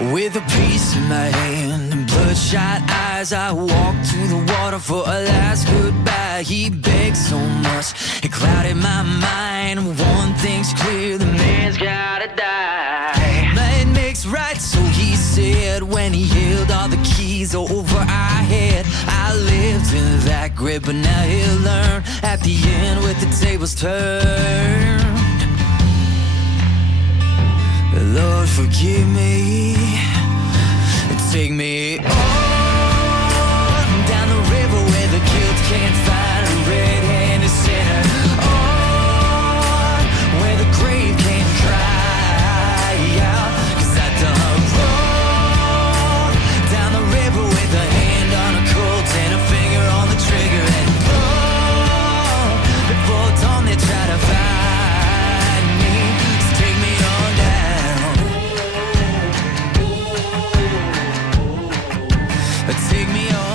With a piece in my hand and bloodshot eyes, I walked to the water for a last goodbye. He begged so much, it clouded my mind. One thing's clear, the man's gotta die. Might makes right, so he said, when he held all the keys over our head. I lived in that grip, but now he'll learn at the end with the tables turned. Lord, forgive me. Take me on down the river where the guilt can't find a red-handed sinner. On where the grave can't cry out, 'cause I done wrong. Down the river with a hand on a Colt and a finger on the trigger, and long before dawn they try to find me. So take me on down. Take me on.